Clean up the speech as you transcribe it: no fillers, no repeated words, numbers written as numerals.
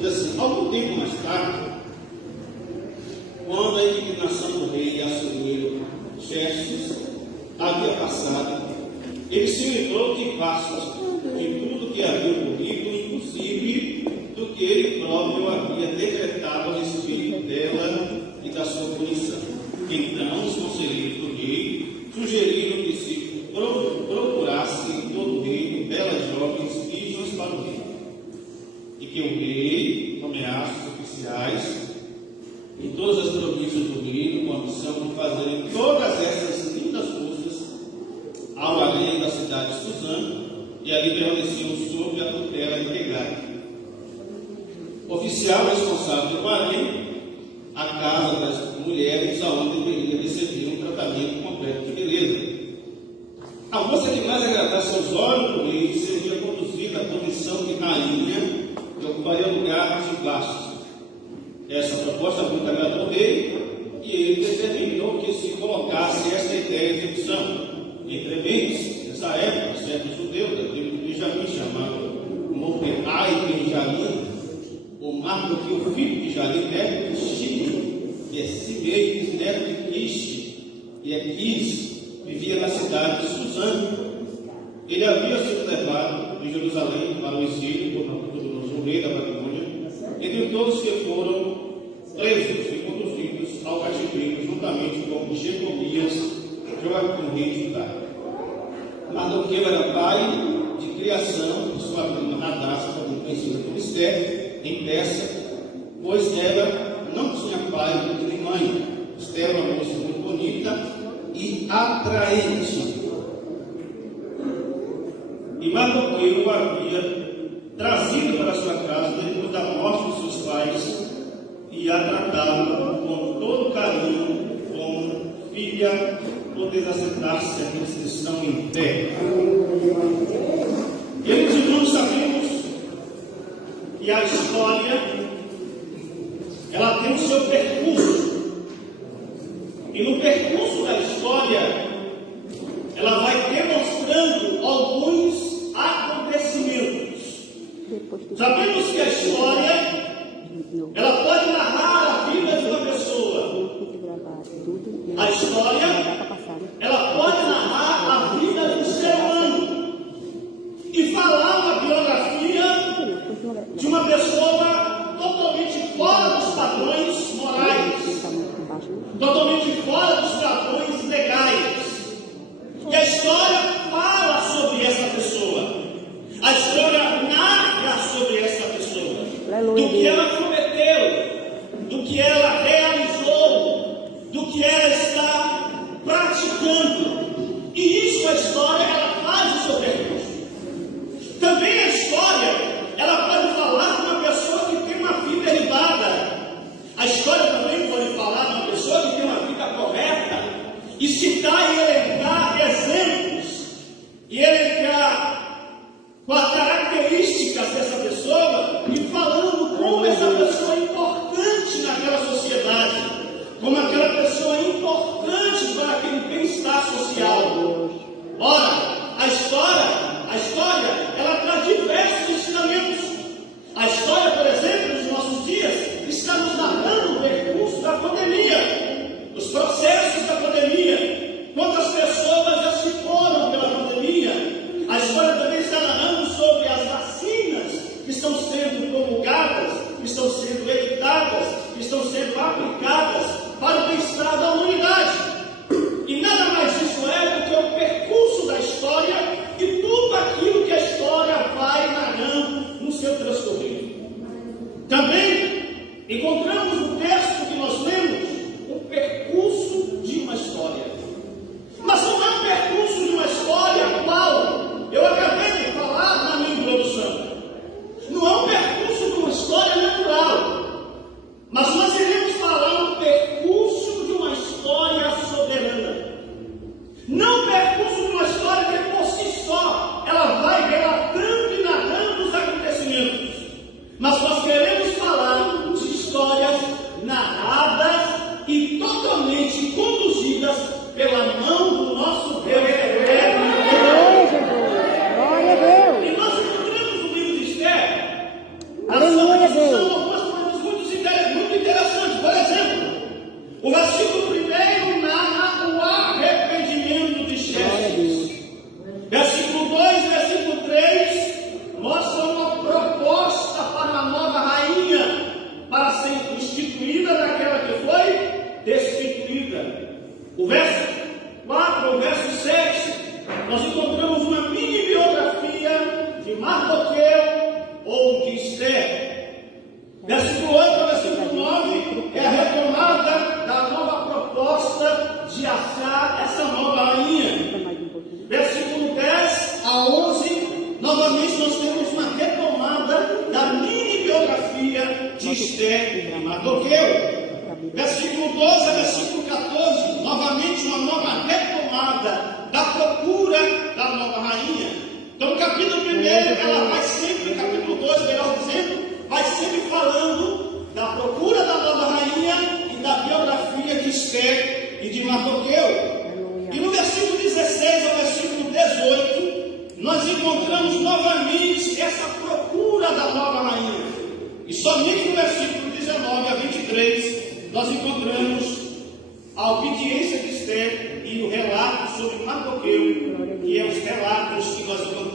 Diz assim: algum tempo mais tarde, quando a indignação do rei assumiu Xerxes havia passado, ele se lembrou de Vastas, de tudo que havia ocorrido, inclusive do que ele próprio havia decretado a respeito dela e da sua punição. Então os conselheiros do rei sugeriram que se procurasse em todo o reino belas jovens virgens para o rei, e que o rei nomeasse os oficiais em todas as províncias do reino com a missão de fazerem todas essas lindas coisas ao além da cidade de Suzã, e ali permaneciam sob a tutela integrada. O oficial responsável pelo harém, a casa das mulheres, aonde deveria receber um tratamento completo de beleza. A moça que mais agradasse aos olhos do rei seria conduzida à posição de rainha e ocuparia o lugar de Vastas. Essa proposta muito agradou ao rei, e ele determinou que se colocasse esta ideia de execução. Entre mentes, nessa época, certo judeu da tribo de Benjamim, chamado Mordecai Benjamim, o Mardoqueu, filho de Jalim, neto de Shimei, e é Simei, bisneto de Kish, e é Quis, vivia na cidade de Suzã. Ele havia sido levado de Jerusalém para o exílio por Nabucodonosor, rei da Babilônia, entre todos que foram presos e conduzidos ao cativeiro, juntamente com Jeconias, Joaquim, rei de Judá. Mardoqueu era pai de criação de sua prima Hadassa, também conhecida como Esther, em Pérsia, pois ela não tinha pai nem mãe. Esther era uma moça muito bonita e atraente. E Mardoqueu o havia trazido para sua casa depois da morte de seus pais e a tratava com todo carinho, como filha. Poder assentar-se, aqueles que estão em pé. Queridos irmãos, sabemos que a história ela tem o seu percurso, e no percurso da história ela vai demonstrando alguns acontecimentos. Sabemos que a história ela pode narrar a vida de uma pessoa. A história ela pode narrar a vida de um ser humano e falar uma biografia de uma pessoa totalmente fora dos padrões morais, totalmente fora dos padrões legais. E a história fala sobre essa pessoa, a história narra sobre essa pessoa, do que ela cometeu, do que ela realizou, do que ela está praticando. E isso a história ela faz o seu percurso. Também a história ela pode falar de uma pessoa que tem uma vida elevada. A história também pode falar de uma pessoa que tem uma vida correta e citar e elencar exemplos e elencar com as características dessa pessoa e falando como essa pessoa é importante naquela sociedade, como aquela pessoa é importante para aquele bem-estar social. Ora, a história, ela traz diversos ensinamentos. A história, por exemplo, nos nossos dias, está nos narrando o percurso da pandemia, os processos da pandemia, quantas pessoas já se foram pela pandemia. A história também está narrando sobre as vacinas que estão sendo promulgadas, que estão sendo editadas, que estão sendo aplicadas para o bem-estar da humanidade. E nada mais isso é do que ou de Esther. Versículo 8 ao versículo 9 é a retomada da nova proposta de achar essa nova rainha. Versículo 10 a 11, novamente nós temos uma retomada da mini biografia de Esther e Mardoqueu. Versículo 12 a versículo 14, novamente uma nova retomada da procura da nova rainha. Então, no capítulo 1, ela vai sempre, no capítulo 2, melhor dizendo, vai sempre falando da procura da nova rainha e da biografia de Esther e de Mardoqueu. E no versículo 16 ao versículo 18, nós encontramos novamente essa procura da nova rainha. E somente no versículo 19 a 23, nós encontramos a obediência de Esther e o relato sobre Mardoqueu, que é os relatos que nós encontramos